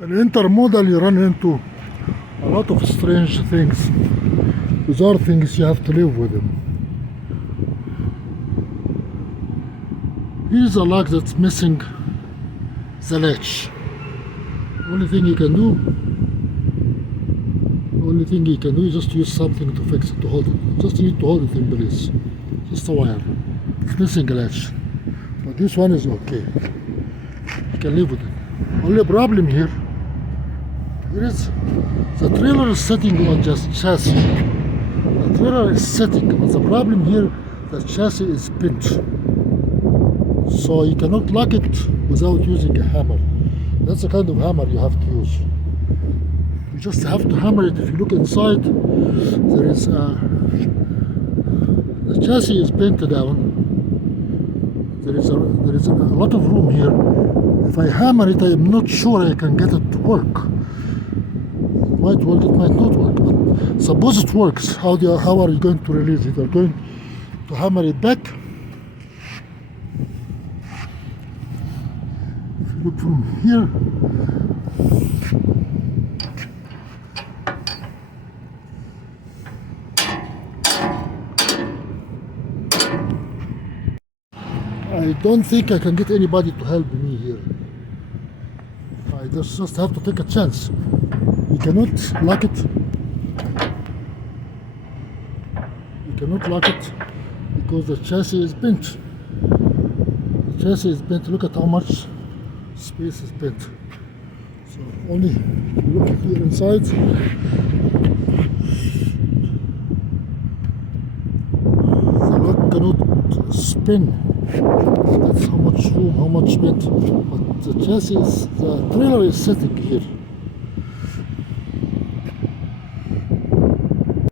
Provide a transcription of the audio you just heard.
In intermodal, you run into a lot of strange things. These are things you have to live with them. Here's a lock that's missing the latch. Only thing you can do is just use something to fix it, to hold it. Just need to hold it in place. Just a wire. It's missing a latch. But this one is okay. You can live with it. Only problem here is the trailer is sitting on just chassis. The trailer is sitting, but the problem here, the chassis is bent. So you cannot lock it without using a hammer. That's the kind of hammer you have to use. You just have to hammer it. If you look inside, there is the chassis is bent down. There is a lot of room here. If I hammer it, I am not sure I can get it to work. It might work, it might not work. But suppose it works, how are you going to release it? Are you going to hammer it back? If you look from here, I don't think I can get anybody to help me here. I just have to take a chance. You cannot lock it. You cannot lock it because the chassis is bent. The chassis is bent. Look at how much space is bent. So only look here inside. The lock cannot spin. That's how much room, how much bent. But the chassis, the trailer is sitting here.